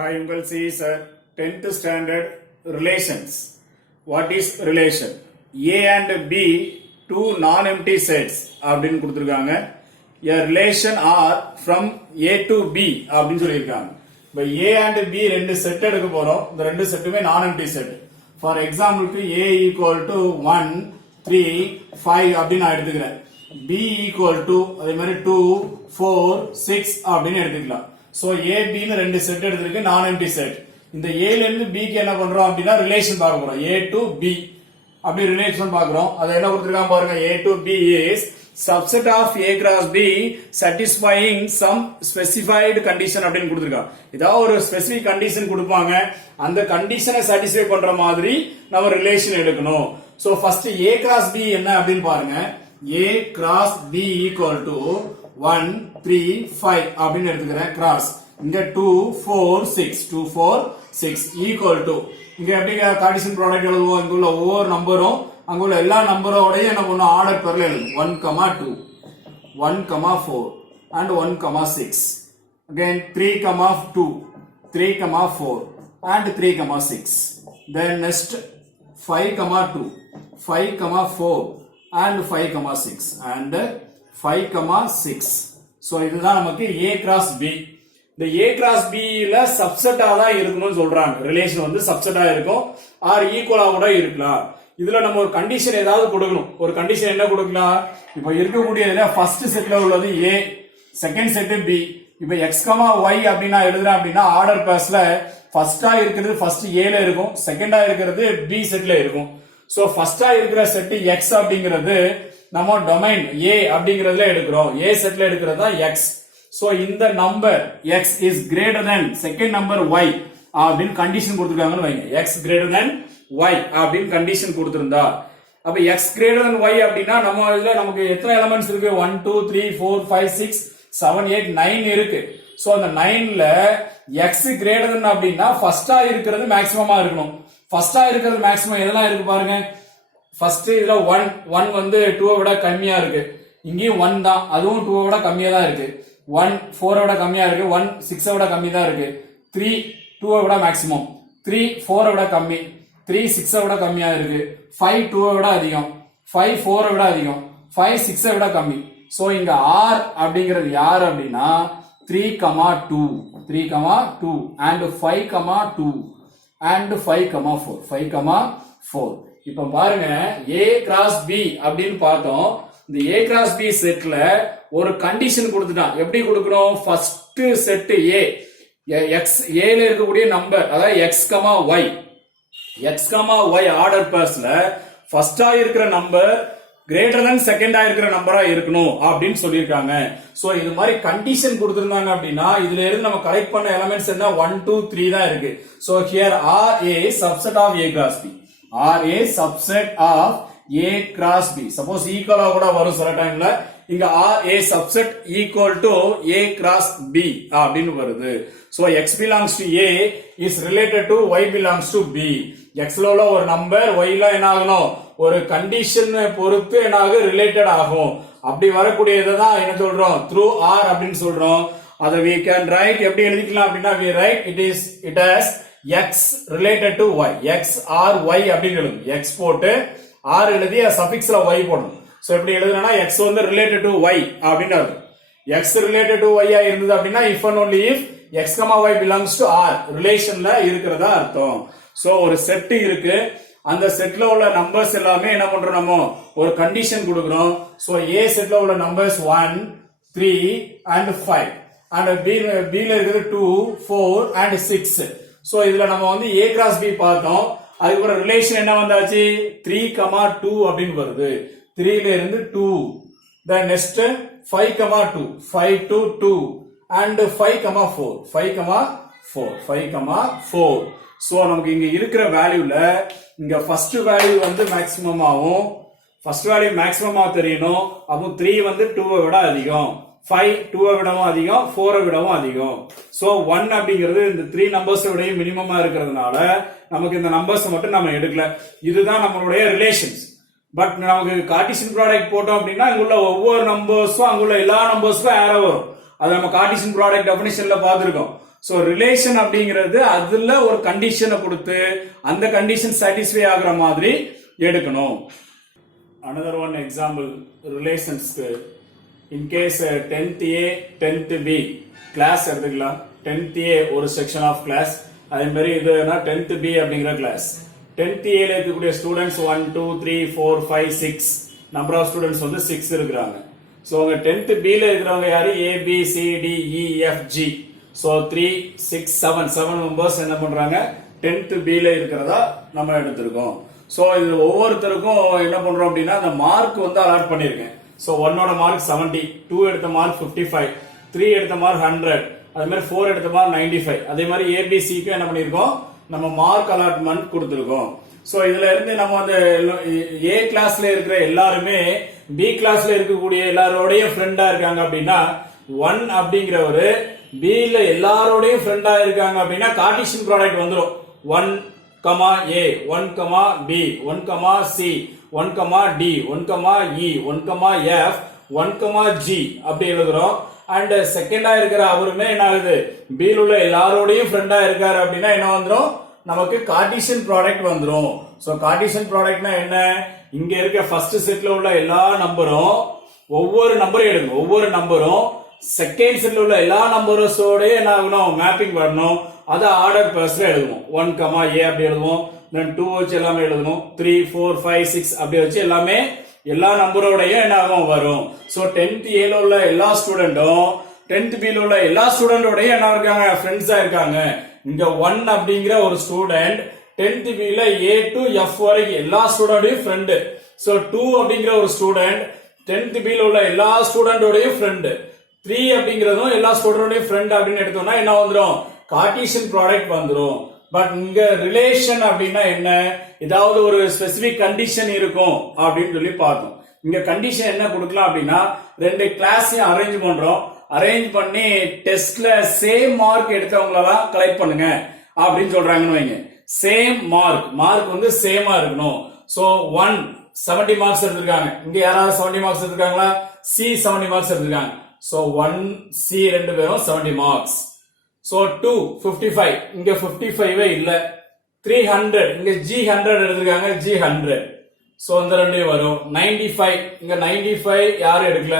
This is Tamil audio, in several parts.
Hi, Uncle C is 10th standard relations. What is relation? A and B, two non-empty sets அப்படின்னு கொடுத்திருக்காங்க. A relation are from A to B அப்படின்னு சொல்லியிருக்காங்க. இப்போ A and B ரெண்டு செட் எடுக்க போறோம். இந்த ரெண்டு செட்டுமே non-empty set. For example, A equal to 1, 3, 5 அப்படின்னு நான் எடுத்துக்கிறேன். B equal to அதே மாதிரி 2, 4, 6 அப்படின்னு எடுத்துக்கலாம். So A B னு ரெண்டு செட் எடுத்துருக்கு நான் எம்டி செட். இந்த A ல இருந்து B க்கு என்ன பண்றோம் அப்படினா ரிலேஷன் பார்க்க போறோம். A to B அப்படி ரிலேஷன் பார்க்கறோம். அது என்ன கொடுத்திருக்காங்க பாருங்க. A to B is subset of A cross B satisfying some specified condition அப்படினு கொடுத்திருக்காங்க. ஏதாவது ஒரு ஸ்பெசிபிக் கண்டிஷன் கொடுப்பாங்க. அந்த கண்டிஷனை satisfy பண்ற மாதிரி நம்ம ரிலேஷன் எடுக்கணும். So first A cross B என்ன அப்படினு பாருங்க. A cross B equal to 1, 3, 5 அப்படின்னு எடுத்துக்கிறேன் கிராஸ். இங்க 2, 4, 6 2, 4, 6 equal to இங்க எப்படி கார்ட்டீசியன் ப்ராடக்ட் எழுதுவோம். இங்க உள்ள ஒவ்வொரு நம்பரும் அங்க உள்ள எல்லா நம்பரோடய என்ன பண்ணும் ஆர்டர் பேர்ல எழுதும். 1, 2, 1, 4 and 1, 6. Again 3, 2, 3, 4 and 3, 6. Then next 5, 2, 5, 4 and 5, 6 and 5, 6. So இதுதான் நமக்கு A cross B. இந்த A cross B ல சப்செட்டா தான் இருக்கணும்னு சொல்றாங்க. ரிலேஷன் வந்து சப்செட்டா இருக்கும் ஆர் ஈக்குவலா கூட இருக்கலாம். இதுல நம்ம ஒரு கண்டிஷன் ஏதாவது கொடுக்கணும். ஒரு கண்டிஷன் என்ன கொடுக்கலாம்? இப்போ இருக்கக்கூடியதுல ஃபர்ஸ்ட் செட்ல உள்ளது A, செகண்ட் செட் B. இப்போ x, y அப்படினா எழுதுறேன் அப்படினா ஆர்டர் பேஸ்ல ஃபர்ஸ்டா இருக்கிறது ஃபர்ஸ்ட் A ல இருக்கும், செகண்டா இருக்கிறது B செட்ல இருக்கும். சோ ஃபர்ஸ்டா இருக்கிற செட் x அப்படிங்கிறது நம்ம டொமைன் A அப்படிங்கறதுல எடுக்கிறோம். A செட்ல எடுக்கிறது தான் x. சோ இந்த number x is greater than second number y அப்படினு கண்டிஷன் கொடுத்திருக்காங்கன்னு வைங்க. x greater than y அப்படினு கண்டிஷன் கொடுத்திருந்தா அப்ப x greater than y அப்படினா நம்ம இதுல நமக்கு எத்தனை எலிமெண்ட்ஸ் இருக்கு? 1, 2, 3, 4, 5, 6, 7, 8, 9 இருக்கு. சோ அந்த 9ல x greater than அப்படினா ஃபர்ஸ்டா இருக்கிறது மேக்ஸிமமா இருக்கணும். ஃபர்ஸ்டா இருக்கிறது மேக்ஸிமம் எதெல்லாம் இருக்கு பாருங்க. ஃபர்ஸ்ட் இதுல 1 வந்து 2 விட கம்மியா இருக்கு. இங்கேயும் 1 தான், அதுவும் 2 விட கம்மியா தான் இருக்கு. 1 4 விட கம்மியா இருக்கு. 1 6 விட கம்மி தான் இருக்கு. 3 2 விட மேக்ஸிமம். 3 4 விட கம்மி. 3 6 விட கம்மியா இருக்கு. 5 2 விட அதிகம். 5 4 விட அதிகம். 5 6 விட கம்மி. சோ இங்க R அப்படிங்கிறது யார் அப்படினா 3, 2 3, 2 and 5, 2 and 5, 4 5, 4. இப்ப பாருங்க A cross B அப்படின்னு பார்த்தோம். இந்த A cross B செட்ல ஒரு கண்டிஷன் கொடுத்துட்டான். எப்படி கொடுக்கணும்? First set A x A ல இருக்கக்கூடிய நம்பர் அதாவது x, y x, y order பேர்ஸ்ல ஃபர்ஸ்டா இருக்கிற நம்பர் கிரேட்டர் than செகண்டா இருக்கிற நம்பரா இருக்கணும் அப்படின்னு சொல்லியிருக்காங்க. சோ இது மாதிரி கண்டிஷன் கொடுத்திருந்தாங்க அப்படின்னா இதுல இருந்து நம்ம கலெக்ட் பண்ண எலிமெண்ட்ஸ் என்ன 1, 2, 3 தான் இருக்கு. So here R a subset of A cross B. R a subset of A cross B. Suppose equal கூட வரும் சில டைம்ல. இங்க R a subset equal to A cross B அப்படின்னு வருது. So x belongs to A is related to y belongs to B. x ல உள்ள ஒரு நம்பர் y ல என்ன ஆகணும்? ஒரு கண்டிஷன் பொறுத்து என்ன ஆகும்? ரிலேட்டட் ஆகும். அப்படி வரக்கூடியதை தான் என்ன சொல்றோம்? through R அப்படின்னு சொல்றோம். அதை we can write எப்படி எழுதிக்கலாம் அப்படின்னா we write it as x related to y. x or y அப்படின்னு எழுதும். x போட்டு r எழுதி சஃபிக்ஸ்ல y போடணும். சோ எப்படி எழுதுறேன்னா x வந்து related to y அப்படின்னு அர்த்தம். x related to y ஆ இருந்தது அப்படின்னா if and only if x, y belongs to r ரிலேஷன்ல இருக்கிறதா அர்த்தம். சோ ஒரு செட் இருக்கு. அந்த செட்ல உள்ள நம்பர்ஸ் எல்லாமே என்ன பண்றோம்? நம்ம ஒரு கண்டிஷன் கொடுக்கிறோம். சோ A செட்ல உள்ள நம்பர்ஸ் 1, 3 and 5 and B ல இருக்குது 2, 4 and 6. சோ இதுல நம்ம வந்து A cross B பார்த்தோம். அதுக்கு ஒரு ரிலேஷன் என்ன வந்தாச்சு? 3, 2 அப்படின்னு வருது. 3 ல இருந்து 2. then next 5, 2 5 to 2 and 5, 4 5, 4 5, 4. So நமக்கு இங்க இருக்கிற வேல்யூல இங்க ஃபர்ஸ்ட் வேல்யூ வந்து மேக்ஸிமம் ஆகும். ஃபர்ஸ்ட் வேல்யூ மேக்ஸிமமா தெரியணும். அப்போ 3 வந்து 2 விட அதிகம், 5 2 விடவும் அதிகம், 4 விடவும் அதிகம். சோ 1 அப்படிங்கிறது இந்த 3 நம்பர்ஸ் விட மினிமமா இருக்கிறதுனால நமக்கு இந்த நம்பர்ஸ் மட்டும் நம்ம எடுக்கல. இதுதான் நம்மளுடைய ரிலேஷன்ஸ். பட் நமக்கு கார்ட்டீசியன் ப்ராடக்ட் போட்டோம் அப்படின்னா இங்குள்ள ஒவ்வொரு நம்பர்ஸும் அங்குள்ள எல்லா நம்பர்ஸ்க்கும் ஆரோ வரும். அது நம்ம கார்ட்டீசியன் ப்ராடக்ட் டெஃபினிஷன்ல பார்த்திருக்கோம். சோ ரிலேஷன் அப்படிங்கிறது அதுல ஒரு கண்டிஷனை கொடுத்து அந்த கண்டிஷன் சாட்டிஸ்ஃபை ஆகுற மாதிரி எடுக்கணும். another one example ரிலேஷன்ஸ்க்கு in case 10th A 10th B class எடுத்துக்கலாம். 10th A ஒரு செக்ஷன் ஆஃப் கிளாஸ், அதே மாதிரி இதுனா 10th B அப்படிங்கிற கிளாஸ். 10th A ல இருக்கக்கூடிய ஸ்டூடெண்ட்ஸ் 1 2 3 4 5 6 நம்பர் ஆஃப் ஸ்டூடெண்ட்ஸ் வந்து 6 இருக்கிறாங்க. சோ உங்க 10th B ல இருக்கிறவங்க யாரு? A B C D E F G. So 3 6 7 members என்ன பண்றாங்க? 10th B ல இருக்கிறதா நம்ம எடுத்திருக்கோம். சோ இது ஒவ்வொருத்தருக்கும் என்ன பண்றோம் அப்படின்னா அந்த மார்க் வந்து அலாட் பண்ணிருக்கேன். சோ 1ஓட மார்க் 70, 2 எடுத்த மார்க் 55, 3 எடுத்த மார்க் 100, அதே மாதிரி 4 எடுத்த மார்க் 95. அதே மாதிரி ஏபிசிக்கு என்ன பண்ணிருக்கோம்? நம்ம மார்க் அலாட்மெண்ட் கொடுத்திருக்கோம். சோ இதுல இருந்து நம்ம அந்த ஏ கிளாஸ்ல இருக்கிற எல்லாருமே பி கிளாஸ்ல இருக்கக்கூடிய எல்லாரோடையும் ஃப்ரெண்டா இருக்காங்க அப்படின்னா 1 அப்படிங்கிறவரு பி ல எல்லாரோடையும் ஃப்ரெண்டா இருக்காங்க அப்படின்னா கார்ட்டீசியன் ப்ராடக்ட் வந்துரும். 1, A, 1, B, 1, C, 1, D, 1, E, 1, F, 1, G அப்படி எழுதுறோம். அண்ட் செகண்டா இருக்கிற அவருமே என்ன ஆகுது? B ல உள்ள எல்லாரோடையும் ஃப்ரெண்டா இருக்காரு அப்படின்னா என்ன வந்துரும்? நமக்கு கார்ட்டீசியன் ப்ராடக்ட் வந்துரும். சோ கார்ட்டீசியன் ப்ராடக்ட்னா என்ன? இங்க இருக்க ஃபர்ஸ்ட் செட்ல உள்ள எல்லா நம்பரும் ஒவ்வொரு நம்பரும் எடுக்கணும். ஒவ்வொரு நம்பரும் செகண்ட் செட்ல உள்ள எல்லா நம்பர்ஸோட என்ன ஆகணும்? மேப்பிங் வரணும். அத ஆர்டர் பேர்ஸ்ல எழுதுவோம். 1, A அப்படி எழுதுவோம். தென் 2 வச்சு எல்லாமே எழுதணும். 3 4 5 6 அப்படி வச்சு எல்லாமே எல்லா நம்பரோடையும் என்ன ஆகும்? வரும். சோ 10th A ல உள்ள எல்லா ஸ்டூடெண்ட்டும் 10th B ல உள்ள எல்லா ஸ்டூடெண்டோடய என்ன இருக்காங்க? ஃப்ரெண்ட்ஸா இருக்காங்க. இங்க 1 அப்படிங்கிற ஒரு ஸ்டூடெண்ட் 10th B ல A to F வரைக்கும் எல்லா ஸ்டூடெண்டோடயும் ஃப்ரெண்ட். சோ 2 அப்படிங்கிற ஒரு ஸ்டூடெண்ட் 10th B ல உள்ள எல்லா ஸ்டூடெண்டோடயும் ஃப்ரெண்ட். 3 அப்படிங்கிறதும் எல்லா ஸ்டூடெண்டோடயும் ஃப்ரெண்ட் அப்படின்னு எடுத்தோம்னா என்ன வந்துரும்? கார்ட்டீசியன் ப்ராடக்ட் வந்துரும். பட் இங்க ரிலேஷன் அப்படின்னா என்ன? ஏதாவது ஒரு ஸ்பெசிபிக் கண்டிஷன் இருக்கும் அப்படின்னு சொல்லி பார்த்தோம். இங்க கண்டிஷன் என்ன கொடுக்கலாம் அப்படின்னா 2 கிளாஸையும் அரேஞ்ச் பண்றோம். அரேஞ்ச் பண்ணி டெஸ்ட்ல சேம் மார்க் எடுத்தவங்களெல்லாம் கலெக்ட் பண்ணுங்க அப்படின்னு சொல்றாங்கன்னு வைங்க. சேம் மார்க் வந்து சேமா இருக்கணும். சோ 1 70 மார்க்ஸ் எடுத்திருக்காங்க. இங்க யாராவது 70 மார்க்ஸ் எடுத்திருக்காங்களா? C 70 மார்க்ஸ் எடுத்திருக்காங்க. சோ 1 C ரெண்டு பேரும் 70 மார்க்ஸ். சோ 2 55, இங்க 55 இல்ல. 300, இங்க G 100 எடுத்திருக்காங்க. G 100. சோ இந்த ரெண்டையும் வரும். 95, இங்க 95 யாரும் எடுக்கல.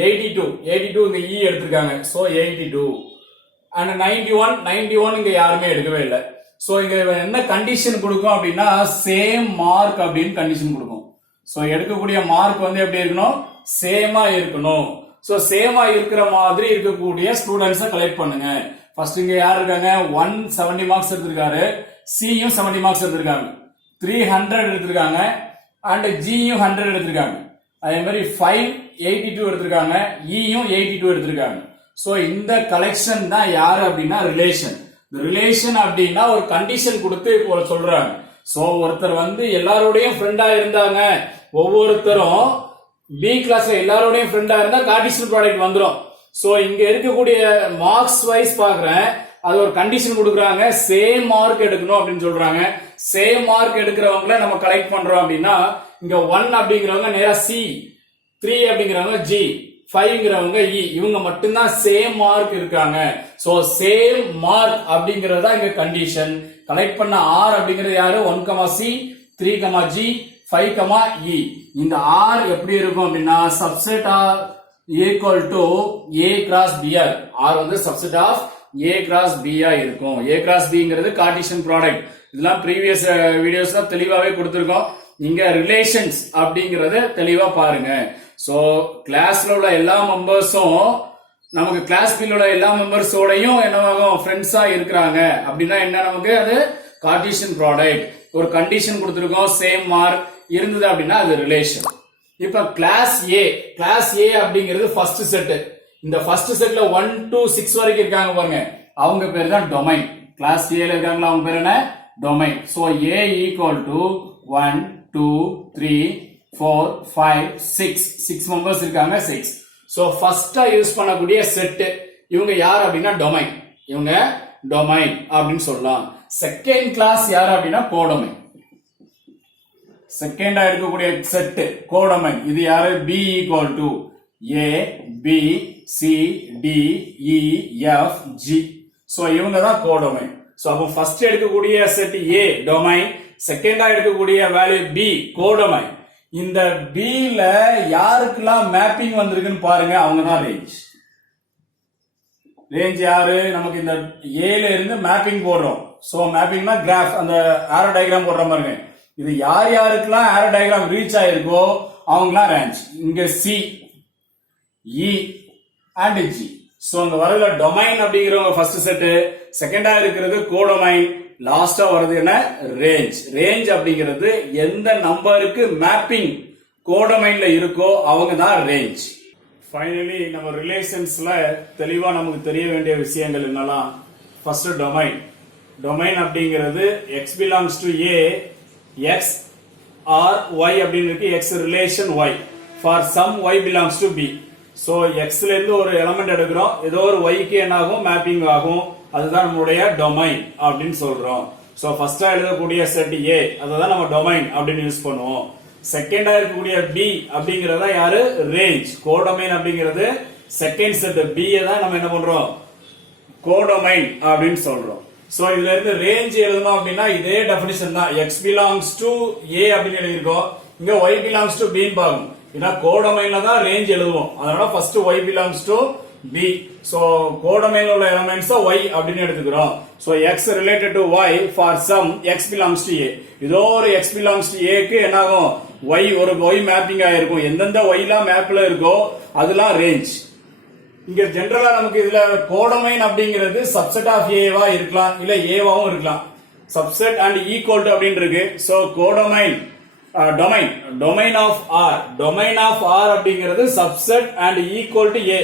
82 இங்க E எடுத்திருக்காங்க. சோ 82. அண்ட் 91 இங்க யாருமே எடுக்கவே இல்ல. சோ இங்க என்ன கண்டிஷன் கொடுக்கும் அப்படின்னா சேம் மார்க் அப்படின்னு கண்டிஷன் கொடுக்கும். சோ எடுக்கக்கூடிய மார்க் வந்து எப்படி இருக்கணும்? சேமா இருக்கணும். சோ சேமா இருக்கிற மாதிரி இருக்கக்கூடிய ஸ்டூடெண்ட்ஸை கலெக்ட் பண்ணுங்க. ஃபர்ஸ்ட் இங்க யார் இருக்காங்க? 1 70 மார்க்ஸ் எடுத்திருக்காரு. C யும் 70 மார்க்ஸ் எடுத்திருக்காங்க. 300 எடுத்திருக்காங்க. அண்ட் G யும் 100 எடுத்திருக்காங்க. அதே மாதிரி 5 82 எடுத்திருக்காங்க. E யும் 82 எடுத்திருக்காங்க. சோ இந்த கலெக்ஷன் தான் யாரு அப்படின்னா ரிலேஷன். ரிலேஷன் அப்படின்னா ஒரு கண்டிஷன் கொடுத்து இப்போ சொல்றாங்க. சோ ஒருத்தர் வந்து எல்லாரோடையும் ஃப்ரெண்டா இருந்தாங்க. ஒவ்வொருத்தரும் B கிளாஸ்ல எல்லாரோடையும் ஃப்ரெண்டா இருந்தா கார்ட்டீசியன் ப்ராடக்ட் வந்துரும். சோ இங்க இருக்கக்கூடிய மார்க்ஸ் வைஸ் பாக்குறேன். அது ஒரு கண்டிஷன் கொடுக்குறாங்க. சேம் மார்க் எடுக்கணும் அப்படின்னு சொல்றாங்க. சேம் மார்க் எடுக்கிறவங்கள நம்ம கலெக்ட் பண்றோம் அப்படின்னா இங்க 1 அப்படிங்கிறவங்க நேரா C, 3 அப்படிங்கிறவங்க G, 5ங்கிறவங்க E. இவங்க மட்டும்தான் சேம் மார்க் இருக்காங்க. சோ சேம் மார்க் அப்படிங்கறது தான் இங்க கண்டிஷன். கலெக்ட் பண்ண R அப்படிங்கிறது யாரு? 1, C, 3, G, 5, E. இந்த R எப்படி இருக்கும் அப்படின்னா subset of equal to A cross B. R வந்து subset of A cross B இருக்கும். A cross Bங்கிறது கார்ட்டீசியன் ப்ராடக்ட். இதெல்லாம் ப்ரீவியஸ் வீடியோஸ்ல தெளிவாவே கொடுத்திருக்கோம். இங்க ரிலேஷன்ஸ் அப்படிங்கறத தெளிவா பாருங்க. சோ கிளாஸ்ல உள்ள எல்லா மெம்பர்ஸும் நமக்கு கிளாஸ் B ல உள்ள எல்லா மெம்பர்ஸோடையும் என்னவாகும்? ஃப்ரெண்ட்ஸா இருக்கிறாங்க அப்படின்னா என்ன? நமக்கு அது கார்ட்டீசியன் ப்ராடக்ட். ஒரு கண்டிஷன் கொடுத்திருக்கோம். சேம் மார்க் இருந்தது அப்படின்னா அது ரிலேஷன். இப்ப கிளாஸ் A அப்படிங்கிறது ஃபர்ஸ்ட் செட். இந்த ஃபர்ஸ்ட் செட்ல 1 to 6 வரைக்கும் இருக்காங்க பாருங்க. அவங்க பேர் தான் டொமைன். கிளாஸ் A ல இருக்காங்களா? அவங்க பேர் என்ன? Domain. So A equal to 1 2 3 4 5 6 members இருக்காங்க. 6. சோ ஃபர்ஸ்டா யூஸ் பண்ணக்கூடிய செட் இவங்க யார் அப்படின்னா டொமைன். இவங்க டொமைன் அப்படின்னு சொல்லலாம். செகண்ட் கிளாஸ் யார் அப்படின்னா கோடொமைன். செகண்டா இருக்கக்கூடிய செட் கோடொமைன். இது யாரு? B equal to A B C D E F G. So இவங்க தான் கோடொமைன். சோ அப்போ ஃபர்ஸ்ட் எடுக்கக்கூடிய செட் A டொமைன், செகண்டா எடுக்கக்கூடிய வேல்யூ B கோடொமைன். இந்த B ல யாருக்கெல்லாம் மேப்பிங் வந்திருக்குன்னு பாருங்க, அவங்க தான் ரேஞ்ச். ரேஞ்ச் யாரு? நமக்கு இந்த A ல இருந்து மேப்பிங் போடுறோம். சோ மேப்பிங்னா கிராஃப், அந்த ஆரோ டயகிராம் போடுற பாருங்க. இது யார் யாருக்கெல்லாம் ஆரோ டயகிராம் ரீச் ஆயிருக்கோ அவங்கலாம் ரேஞ்ச். இங்க C, E and G. So அங்க வரதுல டொமைன் அப்படிங்கிறவங்க ஃபர்ஸ்ட் செட், செகண்டா இருக்கிறது கோடொமைன், லாஸ்டா வருது என்ன? ரேஞ்ச். ரேஞ்ச் அப்படிங்கிறது எந்த நம்பருக்கு மேப்பிங் கோடொமைன்ல இருக்கோ அவங்க தான் ரேஞ்ச். ஃபைனலி நம்ம ரிலேஷன்ஸ்ல தெளிவா நமக்கு தெரிய வேண்டிய விஷயங்கள் என்னலாம்? First domain. டொமைன் அப்படிங்கிறது x belongs to A, x or y அப்படின்னு இருக்கு. x relation y for some y belongs to B. So xல இருந்து ஒரு எலிமெண்ட் எடுக்கிறோம், ஏதோ ஒரு y க்கு என்ன ஆகும்? மேப்பிங் ஆகும். அதுதான் நம்மளுடைய டொமைன் அப்படின்னு சொல்றோம். சோ ஃபர்ஸ்டா எழுதக்கூடிய செட் A அதுதான் நம்ம டொமைன் அப்படின்னு யூஸ் பண்ணுவோம். செகண்டா இருக்கக்கூடிய B அப்படிங்கறதா யாரு? ரேஞ்ச். கோடொமைன் அப்படிங்கிறது செகண்ட் செட் B தான் நம்ம என்ன பண்றோம்? கோடொமைன் அப்படின்னு சொல்றோம். சோ இதுல இருந்து ரேஞ்ச் எழுதணும் அப்படின்னா இதே டெஃபினிஷன் தான். x belongs to A அப்படின்னு எழுதிருக்கோம், இங்க y belongs to B ன்னு பாருங்க. ஏன்னா கோடொமைன்ல தான் ரேஞ்ச் எழுதுவோம், அதனால first y belongs to B. So கோடொமைன்ல உள்ள எலிமெண்ட்ஸ் y அப்படின்னு எடுத்துக்கிறோம். So x related to y for some x belongs to A. இதோ ஒரு x belongs to A க்கு என்ன ஆகும்? y ஒரு y மேப்பிங் ஆயிருக்கும். எந்தெந்த y லாம் மேப்ல இருக்கோ அதெல்லாம் ரேஞ்ச். இங்க ஜெனரலா நமக்கு இதுல கோடொமைன் அப்படிங்கிறது சப்செட் ஆஃப் A வா இருக்கலாம், இல்ல A வாவும் இருக்கலாம். சப்செட் அண்ட் ஈக்குவல் டு அப்படின்னு இருக்கு. So codomain domain, domain of R, domain of R அப்படிங்கிறது subset and equal to A.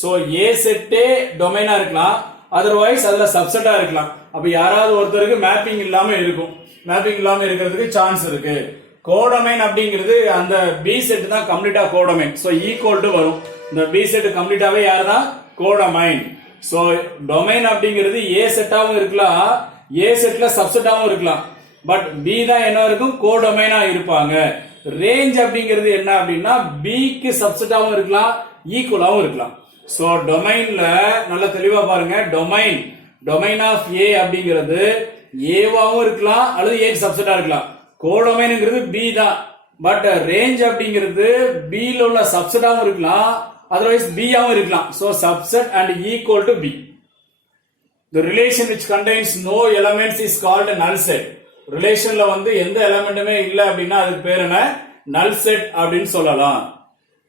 So A செட்டே டொமைனா இருக்கலாம், அதர்வைஸ் அதுல சப்செட்டா இருக்கலாம். அப்ப யாராவது ஒருத்தருக்கு மேப்பிங் இல்லாம இருக்கும், மேப்பிங் இல்லாம இருக்கிறதுக்கு சான்ஸ் இருக்கு. கோடொமைன் அப்படிங்கிறது அந்த B செட் தான் கம்ப்ளீட்டா கோடொமைன். சோ ஈக்குவல் டு வரும். இந்த B செட் கம்ப்ளீட்டாவே யாருதான்? கோடொமைன். சோ டொமைன் அப்படிங்கிறது A செட்டாவும் இருக்கலாம், A செட்ல சப்செட்டாவும் இருக்கலாம். பட் B தான் என்ன இருக்கும்? கோடொமைனா இருப்பாங்க. ரேஞ்ச் அப்படிங்கிறது என்ன அப்படின்னா B க்கு சப்செட்டாவும் இருக்கலாம், ஈக்குவலாவும் இருக்கலாம். சோ டொமைன்ல நல்ல தெளிவா பாருங்க, டொமைன், டொமைன் ஆஃப் A அப்படிங்கிறது A வாவும் இருக்கலாம் அல்லது A க்கு சப்செட்டா இருக்கலாம். கோடொமைன்ங்கிறது B தான், பட் ரேஞ்ச் அப்படிங்கிறது B ல உள்ள சப்செட்டாவும் இருக்கலாம், otherwise B ஆவும் இருக்கலாம். So subset and equal to B. The relation which contains no elements is called null set. ரிலேஷன்ல வந்து எந்த எலிமெண்ட்டுமே இல்ல அப்படின்னா அதுக்கு பேர் என்ன? null set அப்படின்னு சொல்லலாம்.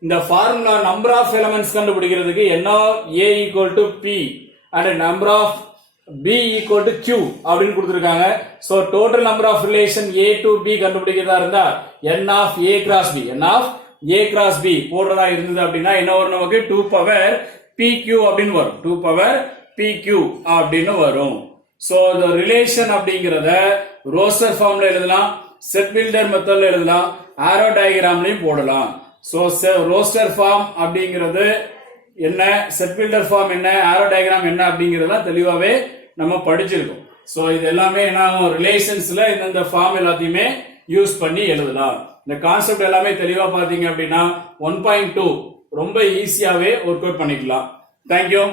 இந்த ஃபார்முலா நம்பர் ஆஃப் எலிமெண்ட்ஸ் கண்டுபிடிக்கிறதுக்கு n of A equal to P and number of B equal to Q அப்படின்னு கொடுத்திருக்காங்க. So total number of relation A to B கண்டுபிடிக்கிறதா இருந்தா n of A cross B, n of A cross B போடுறதா இருந்தது அப்படின்னா என்ன வரும்? நமக்கு 2 பவர் PQ அப்படின்னு வரும், 2 பவர் PQ அப்படின்னு வரும். சோ இந்த ரிலேஷன் அப்படிங்கறத ரோஸ்டர் ஃபார்ம்ல எழுதலாம், செட் பில்டர் மெத்தட்ல எழுதலாம், ஆரோ டயகிராம்லயும் போடலாம். சோ ரோஸ்டர் ஃபார்ம் அப்படிங்கிறது என்ன, செட் பில்டர் ஃபார்ம் என்ன, ஆரோ டயகிராம் என்ன அப்படிங்கறதெல்லாம் தெளிவாவே நம்ம படிச்சிருக்கோம். சோ இது எல்லாமே என்ன ரிலேஷன்ஸ்ல இந்த ஃபார்ம் எல்லாத்தையுமே யூஸ் பண்ணி எழுதலாம். இந்த கான்செப்ட் எல்லாமே தெளிவா பாத்தீங்க அப்படின்னா 1.2 ரொம்ப ஈஸியாவே ஒர்க் அவுட் பண்ணிக்கலாம். தேங்க்யூ.